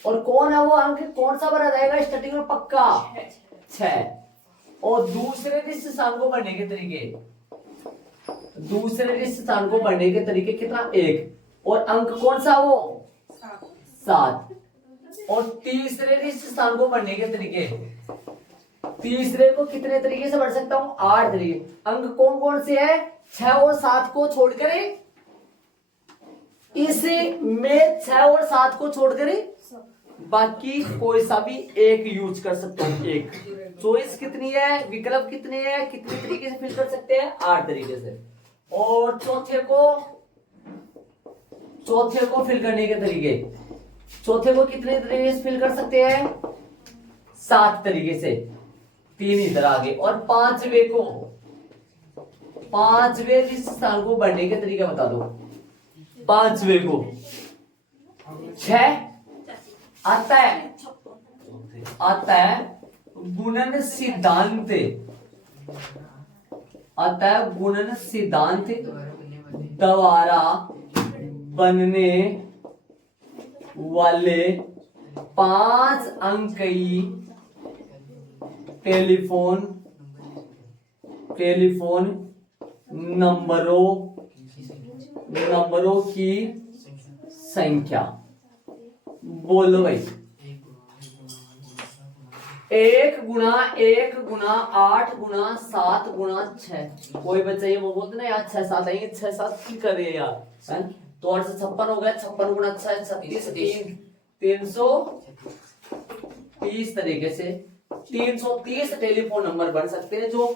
और कौन है वो अंक? कौन सा भरा जाएगा स्टार्टिंग में? पक्का 6। और दूसरे रिक्त स्थान को भरने के तरीके, दूसरे रिक्त स्थान को भरने के तरीके कितना? 1। और अंक कौन सा? वो 7। और तीसरे रिक्त स्थान को भरने के तरीके, तीसरे को कितने तरीके से भर सकता हूं? 8 तरीके। अंक कौन कौन से है? 6 और 7 को छोड़कर, इसे में 6 और 7 को छोड़कर बाकी कोई सा भी एक यूज कर सकते हो। एक चॉइस कितनी है? विकल्प कितने हैं? कितने तरीके से फिल कर सकते हैं? 8 तरीके से। और चौथे को फिल करने के तरीके, चौथे को कितने तरीके से फिल कर सकते हैं? 7 तरीके से। 3 इधर आगे। और पांचवे रिक्त स्थान को भरने के तरीके बता दो। पांचवे को 6 आता है गुणन सिद्धांत, आता है गुणन सिद्धांत द्वारा बनने वाले 5 अंकीय टेलीफोन नंबरों की संख्या। बोलो भाई। 1 गुणा 1 गुणा 8 गुणा 7 गुणा 6। कोई बच्चा ये वो बोलते ना यार 6 7 आएंगे, 6 7 की कर रहे यार, तो 856 हो गया। 56 गुणा 6 36 330 तरीके से 330 टेलीफोन नंबर बन सकते हैं जो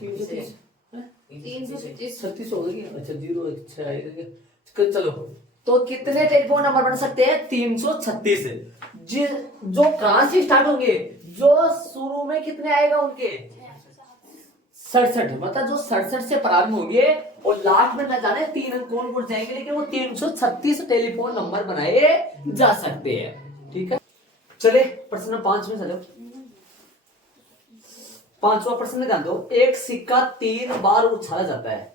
336 हो गई। अच्छा 0 6 आएगा। चलो, तो कितने टेलीफोन नंबर बन सकते हैं? 336। जो कहां से स्टार्ट होंगे? जो शुरू में कितने आएगा उनके? 67। मतलब जो 67 से प्रारंभ होंगे और लास्ट में न जाने 3 अंक कौन कौन जाएंगे, लेकिन वो 336 टेलीफोन नंबर बनाए जा सकते हैं। ठीक है, चले प्रश्न 5 में चलो। 5वां प्रश्न ध्यान दो। एक सिक्का 3 बार उछाला जाता है।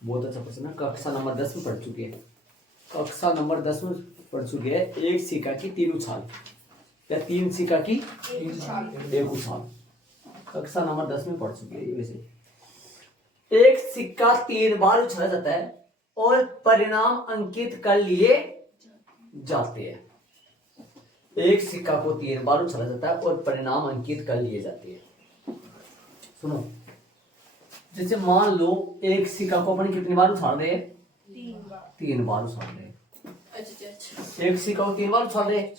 बहुत अच्छा प्रश्न, कक्षा नंबर 10 में पढ़ चुके हैं। कक्षा नंबर 10 में पढ़ चुके हैं। एक सिक्का की 3 उछाल, या 3 सिक्का की 1 उछाल। कक्षा नंबर 10 में पढ़ चुके हैं। वैसे एक सिक्का 3 बार उछाला जाता है और परिणाम अंकित कर लिए जाते हैं। एक सिक्का को 3 बार उछाला जाता है और परिणाम अंकित कर लिए जाते हैं। सुनो, जैसे मान लो एक सिक्का को अपन कितनी बार उछाल रहे हैं? 3 बार उछाल रहे हैं। एक सिक्का को 3 बार उछाल रहे हैं।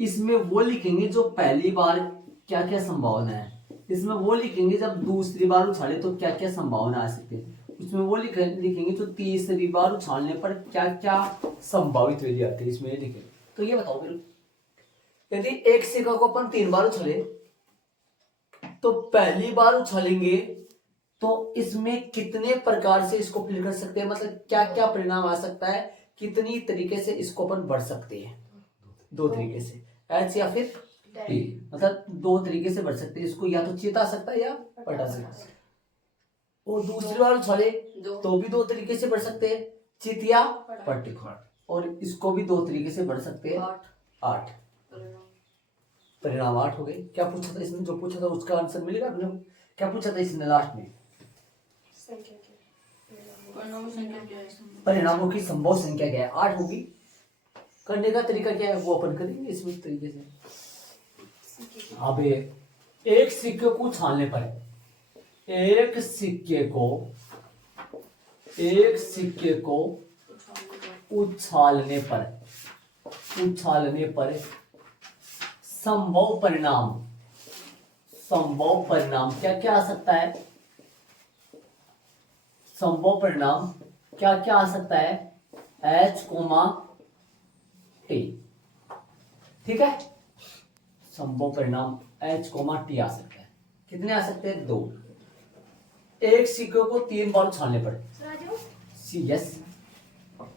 इसमें वो लिखेंगे जो पहली बार क्या क्या संभावना है, इसमें वो लिखेंगे जब दूसरी बार उछाले तो क्या क्या संभावना आ सकती है, उसमें वो लिखेंगे जो तीसरी बार उछालने पर क्या क्या संभावित वैल्यू आती है, इसमें ये लिखेंगे। तो ये बताओ फिर, यदि एक सिक्का को अपन 3 बार उछाले तो पहली बार उछालेंगे तो इसमें कितने प्रकार से इसको फिल कर सकते हैं, मतलब क्या क्या परिणाम आ सकता है, कितनी तरीके से इसको अपन बढ़ सकते हैं? 2 तरीके से, एच या फिर टी। मतलब दो तरीके से बढ़ सकते हैं, इसको या तो चिता सकता है या पटा सकता है। और दूसरी बार उछाले तो भी दो तरीके से बढ़ सकते हैं, चित या पट। और इसको भी दो तरीके से बढ़ सकते हैं, 8। परिणाम 8 हो गए। क्या पूछा था इसने? जो पूछा था उसका आंसर मिलेगा अपने को। क्या पूछा था इसने लास्ट में? परिणामों की संभव संख्या क्या है? 8 होगी। करने का तरीका क्या है वो अपन करेंगे इसमें तरीके से। अब एक सिक्के को उछालने पर, एक सिक्के को उछालने पर संभव परिणाम क्या क्या आ सकता है? संभव परिणाम क्या क्या आ सकता है? H, T। ठीक है, संभव परिणाम H, T आ सकता है। कितने आ सकते हैं? 2। एक सिक्के को 3 बार उछालने पर, यस,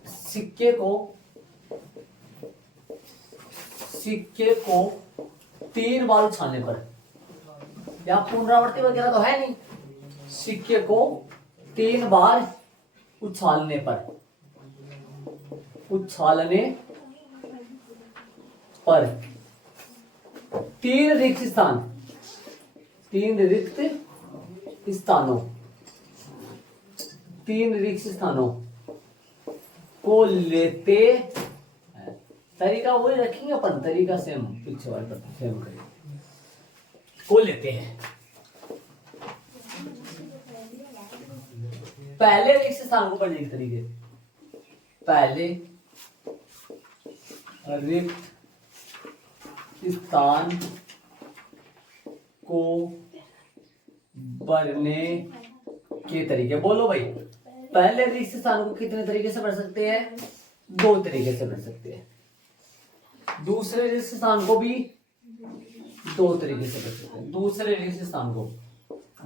सिक्के को 3 बार उछालने पर, या पुनरावृत्ति वगैरह तो है नहीं। सिक्के को 3 बार उछालने पर 3 रिक्त स्थानों को लेते हैं। तरीका वही रखेंगे अपन, तरीका सेम पीछे वाले सेम करेंगे। को लेते हैं, पहले रिक्त स्थान को पढ़ने के तरीके। पहले रिक्त स्थान को भरने के तरीके बोलो भाई। पहले रिक्त स्थान को कितने तरीके से भर सकते हैं? 2 तरीके से भर सकते हैं। दूसरे रिक्त स्थान को भी 2 तरीके से भर सकते हैं।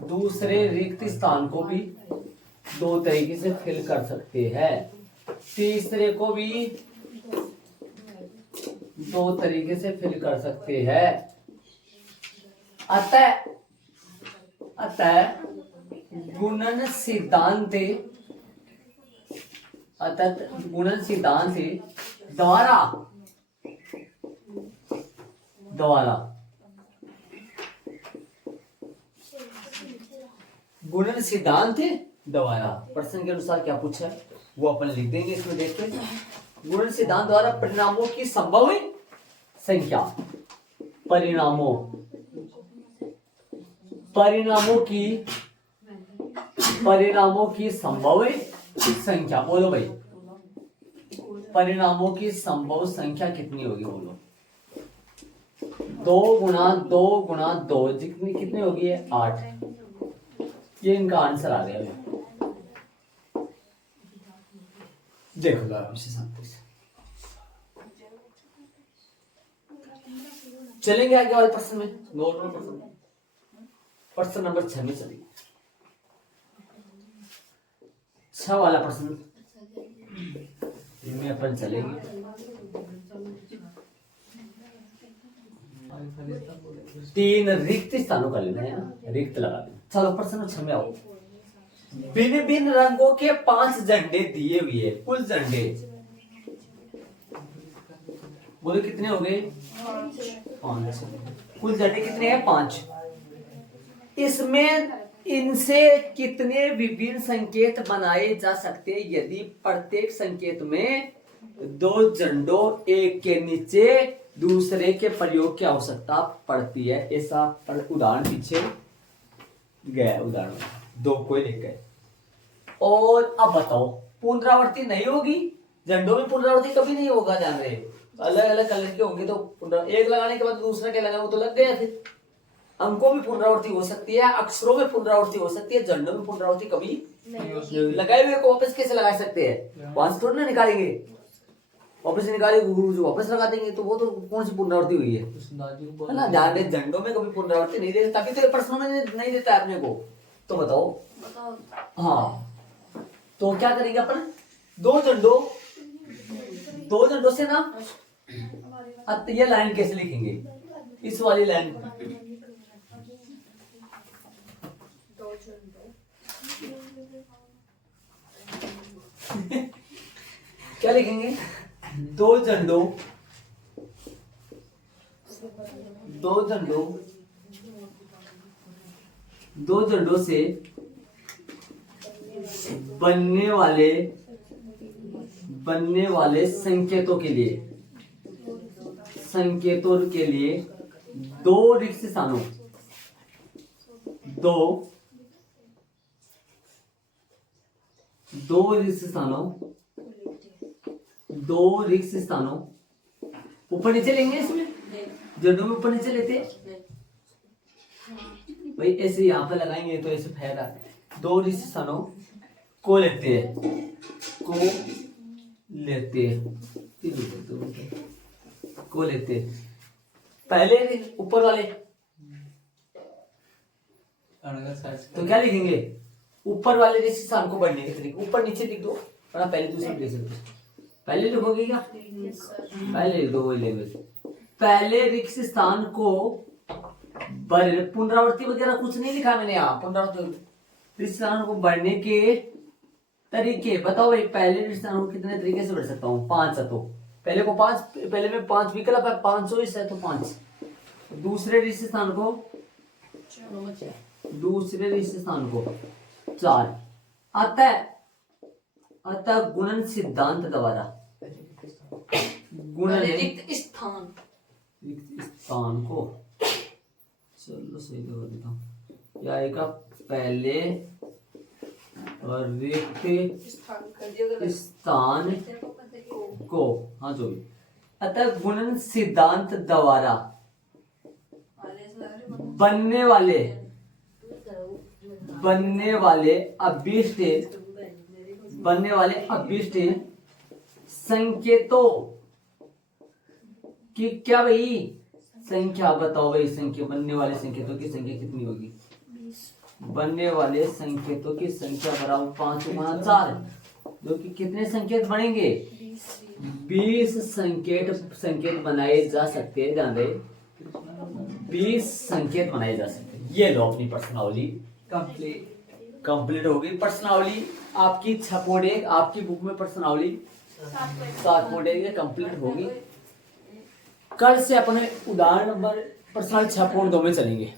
दूसरे रिक्त स्थान को भी 2 तरीके से फिल कर सकते हैं। तीसरे को भी 2 तरीके से फिल कर सकते हैं। अतः गुणन सिद्धांत द्वारा गुणन सिद्धांत द्वारा प्रश्न के अनुसार क्या पूछा है वो अपन लिख देंगे इसमें। देखते हैं, गुणन सिद्धांत द्वारा परिणामों की संभव संख्या, परिणामों की संभव संख्या। बोलो भाई, परिणामों की संभव संख्या कितनी होगी? बोलो। 2 गुणा 2 गुणा 2 कितनी होगी? 8। ये इनका आंसर आ गया। देखो आराम से शांति से चलेंगे आगे वाले प्रश्न में। नॉर्मल प्रश्न नंबर 6 में चलेंगे। 6 वाला प्रश्न इनमें अपन चलेंगे। तीन रिक्त स्थानों का लेना है ना, रिक्त लगा देना। चलो प्रश्न 6 में आओ। भिन्न भिन्न रंगों के 5 झंडे दिए हुए, कुल झंडे बोले कितने हो गए? 5। कुल झंडे कितने हैं? 5। इसमें इनसे कितने विभिन्न संकेत बनाए जा सकते हैं यदि प्रत्येक संकेत में 2 झंडों एक के नीचे दूसरे के प्रयोग की आवश्यकता पड़ती है? ऐसा उदाहरण पीछे गया, उदाहरण 2 को लिख गए। और अब बताओ, पुनरावृत्ति नहीं होगी झंडों में? पुनरावृत्ति कभी नहीं होगा, ध्यान रहे। अलग अलग कलर के होंगे तो एक लगाने के बाद दूसरा क्या लगा वो तो लग गया थे। अंकों में पुनरावृत्ति हो सकती है, अक्षरों में पुनरावृत्ति हो सकती है, झंडों में पुनरावृत्ति कभी नहीं। लगाए हुए को वापस कैसे लगा सकते हैं? वहां से थोड़ी ना निकालेंगे, वापस निकाले गुरु वापस लगा देंगे, तो वो तो कौन सी पुनरावृत्ति हुई है ना। ध्यान रहे, झंडों में कभी पुनरावृत्ति नहीं देते, तभी तो प्रश्नों में नहीं देता है अपने को। तो बताओ। हाँ, तो क्या करेंगे अपन? 2 झंडों से ना, ये लाइन कैसे लिखेंगे? इस वाली लाइन क्या लिखेंगे? दो झंडों से बनने वाले संकेतों के लिए दो रिक्त स्थानों ऊपर नीचे लेंगे इसमें, झंडों में ऊपर नीचे लेते हैं भाई, ऐसे यहाँ पर लगाएंगे तो ऐसे फैला। दो रिक्त स्थानों को लेते हैं पहले ऊपर वाले तो क्या लिखेंगे? ऊपर वाले रिक्त स्थान को बढ़ने के तरीके, ऊपर नीचे लिख दो, वरना पहले दूसरे लिख दो। पहले लिखोगे क्या? पहले लिख दो, वही लैंग्वेज। पहले रिक्त स्थान को पुनरावृत्ति वगैरह कुछ नहीं लिखा मैंने यहाँ। पुनरावृत्ति रिक्त स्थान को बढ़ने के तरीके बताओ भाई। पहले रिक्त स्थान को कितने तरीके से बढ़ सकता हूँ? 5 है तो पहले में 5 विकल्प है, 500 है तो 5। दूसरे रिक्त स्थान को 4। अतः गुणन सिद्धांत द्वारा रिक्त स्थान को, चलो सही लगा देता हूँ, यह आएगा पहले रिक्त स्थान को, हाँ जो भी। अतः गुणन सिद्धांत द्वारा बनने वाले अभीष्ट संकेतों की क्या भाई संख्या बताओ भाई। संख्या बनने वाले संकेतों की संख्या कितनी होगी? बनने वाले संकेतों की संख्या बराबर 5 गुना 4, जो कि कितने संकेत बनेंगे? 20 संकेत बनाए जा सकते हैं। ध्यान दें, 20 संकेत बनाए जा सकते हैं। ये लो अपनी प्रश्नावली कंप्लीट हो गई। प्रश्नावली आपकी 6 पॉइंट, आपकी बुक में प्रश्नावली 7 पॉइंट कंप्लीट होगी। कल से अपने उदाहरण नंबर प्रश्न 6.2 में चलेंगे।